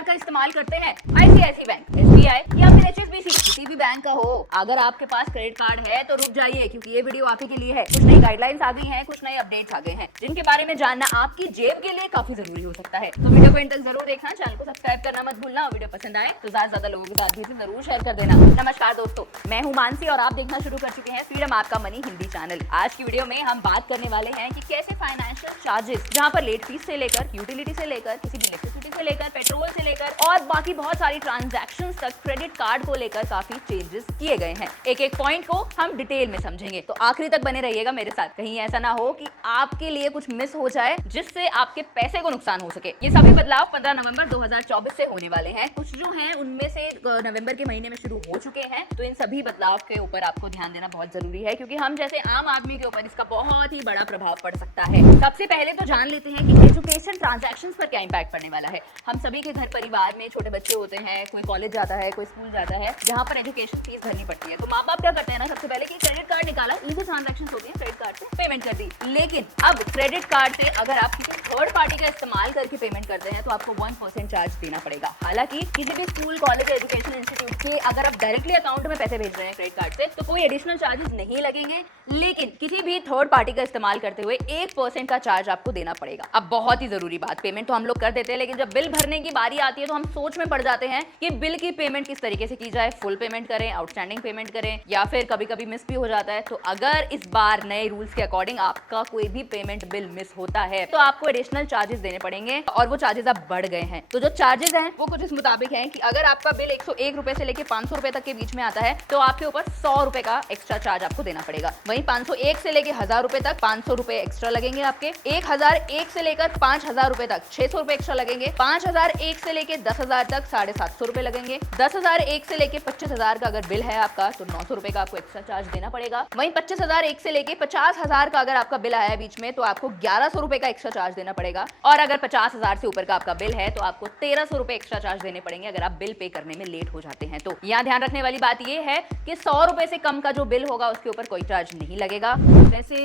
Card का इस्तेमाल करते हैं, आईसीआईसी बैंक, एसबीआई या फिर एचएसबीसी, किसी भी बैंक का हो, अगर आपके पास क्रेडिट कार्ड है तो रुक जाइए, क्योंकि ये वीडियो आपके लिए है। कुछ नई गाइडलाइंस आ गई हैं, कुछ नए अपडेट्स आ गए हैं, जिनके बारे में जानना आपकी जेब के लिए काफी जरूरी हो सकता है। तो वीडियो को इन तक जरूर देखना, चैनल को सब्सक्राइब करना मत भूलना, और वीडियो पसंद आए तो ज्यादा लोगों के साथ भी इसे जरूर शेयर कर देना। नमस्कार दोस्तों, मैं हूं मानसी और आप देखना शुरू कर चुके हैं फ्रीडम आपका मनी हिंदी चैनल। आज की वीडियो में हम बात करने वाले हैं कि कैसे फाइनेंशियल चार्जेस, जहां पर लेट फीस से लेकर यूटिलिटी से लेकर किसी भी इलेक्ट्रिसिटी से लेकर पेट्रोल से लेकर और बाकी बहुत सारी ट्रांजैक्शंस तक क्रेडिट कार्ड को लेकर काफी चेंजेस किए गए हैं। एक एक पॉइंट को हम डिटेल में समझेंगे, तो आखिरी तक बने रहिएगा मेरे साथ। कहीं ऐसा ना हो कि आपके लिए कुछ मिस हो जाए जिससे आपके पैसे को नुकसान हो सके। ये सभी बदलाव 15 नवंबर 2024 से होने वाले हैं। कुछ जो हैं उनमें से नवंबर के महीने में शुरू हो चुके हैं, तो इन सभी बदलाव के ऊपर आपको ध्यान देना बहुत जरूरी है, क्योंकि हम जैसे आम आदमी के ऊपर इसका बहुत ही बड़ा प्रभाव पड़ सकता है। सबसे पहले तो जान लेते हैं कि एजुकेशन ट्रांजैक्शंस पर क्या इंपैक्ट पड़ने वाला है। हम सभी के घर परिवार में छोटे बच्चे होते हैं, कोई कॉलेज जाता है, कोई स्कूल जाता है, जहाँ पर एजुकेशन फीस भरनी पड़ती है। तो माँ बाप क्या करते हैं ना, सबसे पहले कि क्रेडिट कार्ड निकाला, इजी ट्रांजैक्शंस होती है, क्रेडिट कार्ड से पेमेंट कर दी। लेकिन अब क्रेडिट कार्ड से अगर आप किसी थर्ड पार्टी का इस्तेमाल करके पेमेंट करते हैं तो आपको 1% चार्ज देना पड़ेगा। हालांकि किसी भी स्कूल, कॉलेज, एजुकेशन इंस्टीट्यूट के अगर आप डायरेक्टली अकाउंट में पैसे भेज रहे हैं क्रेडिट कार्ड से तो कोई एडिशनल चार्जेस नहीं लगेंगे, लेकिन किसी भी थर्ड पार्टी का इस्तेमाल करते हुए 1% का चार्ज आपको देना पड़ेगा। अब बहुत ही जरूरी बात, पेमेंट तो हम लोग कर देते हैं, लेकिन जब बिल भरने की बारी आती है तो हम सोच में पड़ जाते हैं कि बिल की पेमेंट किस तरीके से की जाए, फुल पेमेंट करें, आउटस्टैंडिंग पेमेंट करें, या फिर कभी कभी मिस भी हो जाता है। तो अगर इस बार नए रूल्स के अकॉर्डिंग आपका कोई भी पेमेंट बिल मिस होता है तो आपको एडिशनल चार्जेस देने पड़ेंगे, और वो चार्जेस अब बढ़ गए हैं। तो जो चार्जेस हैं वो कुछ इस मुताबिक हैं कि अगर आपका बिल 101 रुपए से लेकर 500 रुपए तक के बीच में आता है तो आपके ऊपर 100 रुपए का एक्स्ट्रा चार्ज आपको देना पड़ेगा। वहीं 501 से लेकर 1000 रुपए तक 500 रुपए एक्स्ट्रा लगेंगे आपके। 1001 से लेकर 5000 रुपए तक 600 रुपए एक्स्ट्रा लगेंगे। 5001 से लेकर 10000 तक 750 रुपए लगेंगे। 10001 से लेकर 25000 का अगर बिल है आपका तो 900 रुपए का आपको एक्स्ट्रा चार्ज देना पड़ेगा। वहीं 25001 से लेकर 50000 का अगर आपका बिल आया है बीच में तो आपको 1100 रुपए का एक्स्ट्रा चार्ज देना पड़ेगा। और अगर 50000 से ऊपर का आपका बिल है तो आपको 1300 रुपए एक्स्ट्रा चार्ज देने पड़ेंगे अगर आप बिल पे करने में लेट हो जाते हैं। तो यहाँ ध्यान रखने वाली बात यह है कि 100 रुपए से कम का जो बिल होगा उसके ऊपर कोई चार्ज नहीं लगेगा। वैसे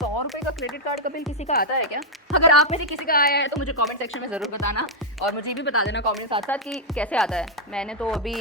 100 रुपए का क्रेडिट कार्ड का बिल किसी का आता है क्या? अगर आप में से किसी का आया है तो मुझे कमेंट सेक्शन में जरूर बताना, और मुझे भी बता देना कमेंट के साथ साथ कि कैसे आता है। मैंने तो अभी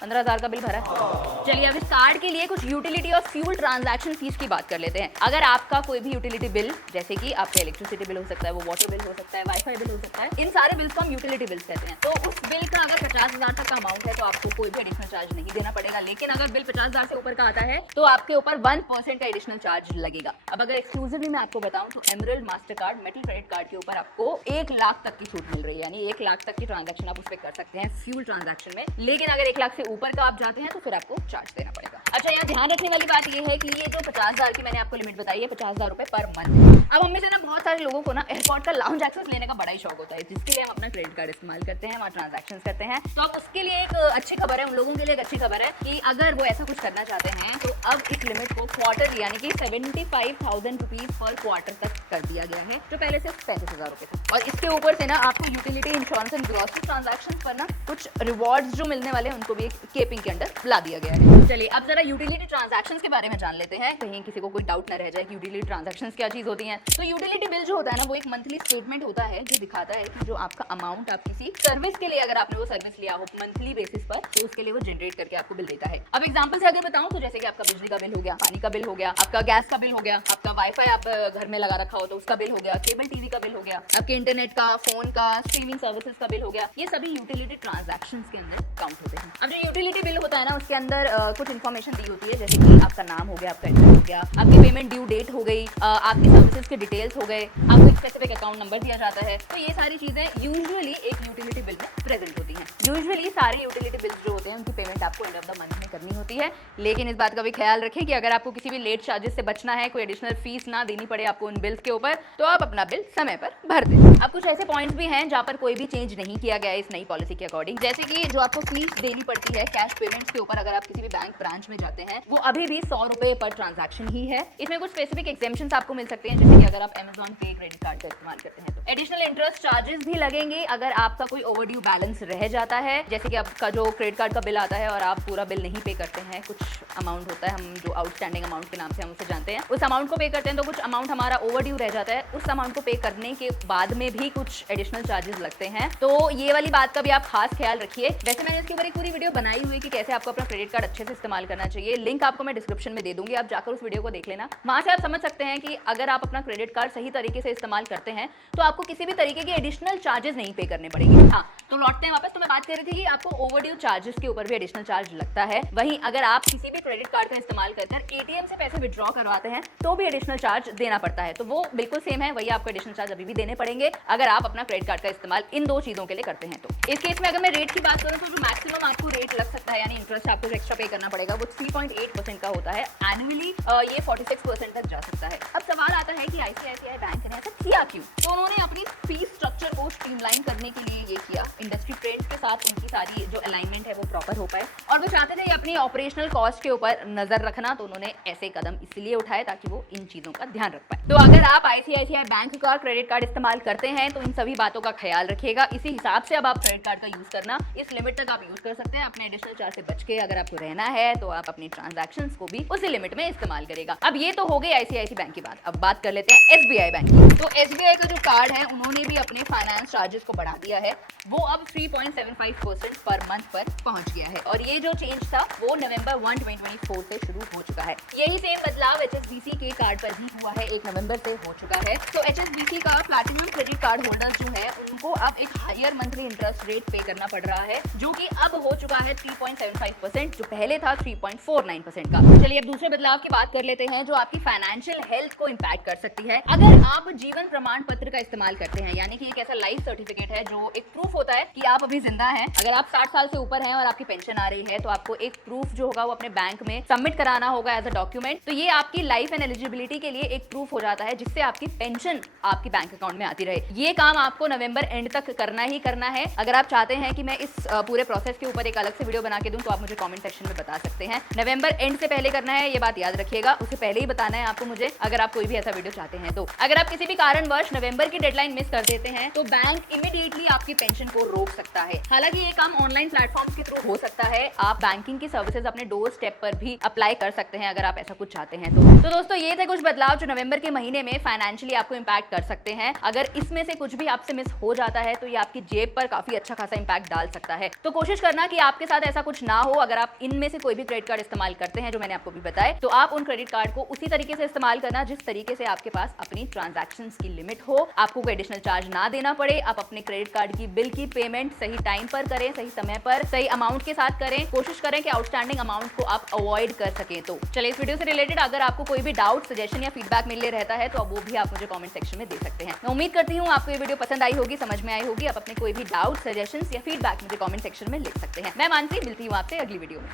15,000 का बिल भरा है। चलिए अब इस कार्ड के लिए कुछ यूटिलिटी और फ्यूल ट्रांजैक्शन फीस की बात कर लेते हैं। अगर आपका कोई भी यूटिलिटी बिल, जैसे कि आपका इलेक्ट्रिसिटी बिल हो सकता है, वो वाटर बिल हो सकता है, वाईफाई बिल हो सकता है, इन सारे बिल्स को हम यूटिलिटी बिल्स कहते हैं। तो उस बिल का अगर 50,000 तक का अमाउंट है तो आपको कोई भी एडिशनल चार्ज नहीं देना पड़ेगा। लेकिन अगर बिल 50,000 से ऊपर का आता है तो आपके ऊपर 1% का एडिशनल चार्ज लगेगा। अब अगर एक्सक्लूसिवली मैं आपको बताऊं तो emerald master card, metal credit card के ऊपर आपको 1 लाख तक की छूट मिल रही है, यानी 1 लाख तक की ट्रांजैक्शन आप उस पर कर सकते हैं फ्यूल ट्रांजैक्शन में। लेकिन अगर 1 लाख से ऊपर का आप जाते हैं तो फिर आपको चार्ज देना पड़ेगा। अच्छा, यहाँ ध्यान रखने वाली बात यह है कि ये जो 50,000 की मैंने आपको लिमिट बताई है, 50,000 रुपए पर मंथ। अब हम में से ना बहुत सारे लोगों को ना एयरपोर्ट का लाउंज एक्सेस लेने का बड़ा ही शौक होता है, जिसके लिए हम अपना क्रेडिट कार्ड इस्तेमाल करते हैं, वहाँ ट्रांजैक्शंस करते हैं। तो अब उसके लिए एक अच्छी खबर है, उन लोगों के लिए एक अच्छी खबर है कि अगर वो ऐसा कुछ करना चाहते हैं तो अब इस लिमिट को क्वार्टर यानी कि 75,000 रुपीज पर क्वार्टर तक कर दिया गया है, जो पहले से 35,000 रुपए था। और इसके ऊपर से ना आपको utility, insurance and grocery transaction पर ना कुछ रिवॉर्ड्स जो मिलने वाले हैं उनको भी केपिंग के अंदर ला दिया गया है। चलिए अब जरा यूटिलिटी ट्रांजैक्शंस के बारे में जान लेते हैं, कहीं किसी को कोई डाउट ना रह जाए कि यूटिलिटी ट्रांजैक्शंस क्या चीज होती हैं। तो यूटिलिटी बिल जो होता है ना, वो एक मंथली स्टेटमेंट होता है जो दिखाता है कि जो आपका अमाउंट आप किसी सर्विस के लिए, अगर आपने वो सर्विस लिया हो मंथली बेसिस पर, तो उसके लिए वो जनरेट करके आपको बिल देता है। अब एग्जांपल से अगर बताऊं तो जैसे कि आपका बिजली का बिल हो गया, पानी का बिल हो गया, आपका गैस का बिल हो गया, आपका वाईफाई आप घर में लगा रखा हो तो उसका बिल हो गया, केबल टीवी का बिल हो गया, आपके इंटरनेट का, फोन का, स्ट्रीमिंग सर्विसेज का बिल हो गया, ये सभी यूटिलिटी ट्रांजैक्शंस के अंदर काउंट होते हैं। अब जो यूटिलिटी बिल होता है ना, उसके अंदर कुछ इन्फॉर्मेशन दी होती है, जैसे कि आपका नाम हो गया, आपका एड्रेस हो गया, आपकी पेमेंट ड्यू डेट हो गई, आपकी सर्विसेज के डिटेल्स हो गए, आपको एक स्पेसिफिक अकाउंट नंबर दिया जाता है। तो ये सारी चीजें यूजुअली एक यूटिलिटी बिल में प्रेजेंट होती हैं। यूजुअली सारे यूटिलिटी बिल्स जो होते हैं उनकी पेमेंट आपको एंड ऑफ द मंथ में करनी होती है। लेकिन इस बात का भी ख्याल रखें कि अगर आपको किसी भी लेट चार्जेस से बचना है, कोई एडिशनल फीस ना देनी पड़े आपको उन बिल्स के ऊपर, तो आप अपना बिल समय पर भर दें। अब कुछ ऐसे पॉइंट्स भी हैं जहाँ पर कोई भी चेंज नहीं किया गया है इस नई पॉलिसी के अकॉर्डिंग, जैसे कि जो आपको फीस देनी पड़ती है कैश पेमेंट्स के ऊपर। अगर आप किसी भी बैंक ब्रांच में जाते हैं वो अभी भी 100 रुपए पर ट्रांजैक्शन ही है। इसमें कुछ स्पेसिफिक एग्जेम्पशंस आपको मिल सकते हैं, जैसे कि अगर आप Amazon पे क्रेडिट कार्ड का इस्तेमाल करते हैं तो एडिशनल इंटरेस्ट चार्जेस भी लगेंगे अगर आपका कोई ओवरड्यू बैलेंस रह जाता है, जैसे कि आपका जो क्रेडिट कार्ड का बिल आता है और आप पूरा बिल नहीं पे करते हैं, कुछ अमाउंट होता है हम जो आउटस्टैंडिंग अमाउंट के नाम से हम उसे जानते हैं, उस अमाउंट को पे करते हैं तो कुछ अमाउंट हमारा ओवरड्यू रह जाता है, उस अमाउंट को पे करने के बाद में भी कुछ एडिशनल चार्जेस लगते हैं। तो ये वाली बात का भी आप खास ख्याल रखिए। वैसे मैंने इसके ऊपर एक पूरी वीडियो बनाई हुई कि कैसे आपको अपना क्रेडिट कार्ड अच्छे से इस्तेमाल करना चाहिए, लिंक आपको मैं डिस्क्रिप्शन में दे दूंगी, आप जाकर उस वीडियो को देख लेना। वहां से आप समझ सकते हैं कि अगर आप अपना क्रेडिट कार्ड सही तरीके से इस्तेमाल करते हैं तो आपको किसी भी तरीके के एडिशनल चार्जेस नहीं पे करने पड़ेंगे। हाँ, तो लौटते हैं वापस। तो मैं बात कर रही थी कि आपको ओवरड्यू चार्जेस के ऊपर भी एडिशनल चार्ज लगता है। वहीं अगर आप किसी भी क्रेडिट कार्ड का इस्तेमाल करते हैं, एटीएम से पैसे विड्रॉ करवाते हैं तो भी एडिशनल चार्ज देना पड़ता है, तो वो बिल्कुल सेम है, वही आपको एडिशनल चार्ज अभी भी देने पड़ेंगे अगर आप अपना क्रेडिट कार्ड का इस्तेमाल इन दो चीजों के लिए करते हैं। तो इस केस में अगर मैं रेट की बात करूं तो जो मैक्सिमम आपको रेट लग सकता है, यानी इंटरेस्ट आपको एक्स्ट्रा पे करना पड़ेगा, वो 3.8% का होता है एनुअली। ये 46% तक जा सकता है। अब सवाल आता है कि आईसीआईसीआई बैंक ने ऐसा किया क्यों? तो उन्होंने अपनी फीस स्ट्रक्चर को स्ट्रीमलाइन करने के लिए ये किया, इंडस्ट्री ट्रेंड्स के साथ उनकी सारी जो अलाइनमेंट है वो प्रॉपर हो पाए, और वो चाहते थे अपनी ऑपरेशनल कॉस्ट के ऊपर नजर रखना, तो उन्होंने ऐसे कदम इसलिए उठाए ताकि वो इन चीजों का ध्यान रख पाए। तो अगर आप आईसीआईसीआई बैंक का क्रेडिट कार्ड इस्तेमाल करते हैं तो इन सभी बातों का ख्याल रखिएगा। इसी हिसाब से अब आप क्रेडिट कार्ड का यूज करना, इस लिमिट तक आप यूज कर सकते हैं। अपने एडिशनल चार्ज से बच के अगर आपको रहना है तो आप अपनी ट्रांजैक्शंस को भी उसी लिमिट में इस्तेमाल करेगा। अब ये तो हो गई आईसीआईसीआई बैंक की बात। अब बात कर लेते हैं एसबीआई बैंक की। तो एसबीआई का जो कार्ड है उन्होंने भी अपने फाइनेंस चार्जेस को बढ़ा दिया है, वो अब 3.75% पर मंथ पर पहुंच गया है, और ये जो चेंज था वो नवंबर 1, 2024 से शुरू हो चुका है। यही सेम बदलाव एचएसबीसी के कार्ड पर भी हुआ है, 1 नवंबर से हो चुका है। तो एचएसबीसी का प्लैटिनम क्रेडिट कार्ड होल्डर्स जो है उनको अब एक हायर मंथली इंटरेस्ट रेट पे करना पड़ रहा है, जो कि अब हो चुका है 3.75%, जो पहले था 3.49% का। चलिए अब दूसरे बदलाव की बात कर लेते हैं जो आपकी फाइनेंशियल हेल्थ को इंपैक्ट कर सकती है। अगर आप जीवन प्रमाण पत्र का इस्तेमाल करते हैं, यानी कि एक ऐसा लाइफ सर्टिफिकेट है जो एक प्रूफ होता है कि आप अभी जिंदा हैं। अगर आप 60 साल से ऊपर हैं और आपकी पेंशन आ रही है तो आपको एक प्रूफ जो होगा वो अपने बैंक में सबमिट कराना होगा एज अ डॉक्यूमेंट। तो ये आपकी लाइफ एंड एलिजिबिलिटी के लिए एक प्रूफ हो जाता है, जिससे आपकी पेंशन आपकी बैंक अकाउंट में आती रहे। ये काम आपको नवंबर एंड तक करना ही करना है। अगर आप चाहते हैं कि मैं इस पूरे प्रोसेस के ऊपर एक अलग से वीडियो बना के दूं तो आप मुझे कमेंट सेक्शन में बता सकते हैं। नवंबर एंड से पहले करना है, ये बात याद रखिएगा, उससे पहले ही बताना है आपको मुझे, अगर आप कोई भी ऐसा वीडियो चाहते हैं तो। अगर आप किसी भी कारणवश नवंबर की डेडलाइन मिस कर देते हैं तो बैंक इमीडिएटली आपकी पेंशन को रोक सकता है। हालांकि ये काम ऑनलाइन प्लेटफॉर्म्स के थ्रू हो सकता है, आप बैंकिंग की सर्विसेज अपने डोर स्टेप पर भी अप्लाई कर सकते हैं अगर आप ऐसा कुछ चाहते हैं तो दोस्तों ये थे कुछ बदलाव जो नवंबर के महीने में फाइनेंशियली आपको इंपैक्ट कर सकते हैं। अगर इसमें से कुछ भी आपसे मिस हो जाता है तो ये आपकी जेब पर काफी अच्छा खासा इंपैक्ट डाल सकता है। तो कोशिश करना कि आपके साथ ऐसा कुछ ना हो। अगर आप इनमें से कोई भी क्रेडिट कार्ड इस्तेमाल करते हैं जो मैंने आपको भी बताए, तो आप उन क्रेडिट कार्ड को उसी तरीके से इस्तेमाल करना जिस तरीके से आपके पास अपनी ट्रांजैक्शंस की लिमिट हो, आपको कोई एडिशनल चार्ज ना देना पड़े, आप अपने क्रेडिट कार्ड की बिल की पेमेंट सही टाइम पर करें, सही समय पर, सही अमाउंट के साथ करें। कोशिश करें कि आउटस्टैंडिंग अमाउंट को आप अवॉइड कर सकें। तो चलिए इस वीडियो से रिलेटेड अगर आपको कोई भी डाउट, सजेशन या फीडबैक मिलने रहता है तो वो भी आप मुझे कमेंट सेक्शन में दे सकते हैं। मैं उम्मीद करती हूँ आपको ये वीडियो पसंद आई होगी, समझ में आई होगी। आप अपने कोई भी डाउट, सजेशन या फीडबैक मुझे कमेंट सेक्शन में लिख सकते हैं। मैं मानसी मिलती हूँ आपसे अगली वीडियो में।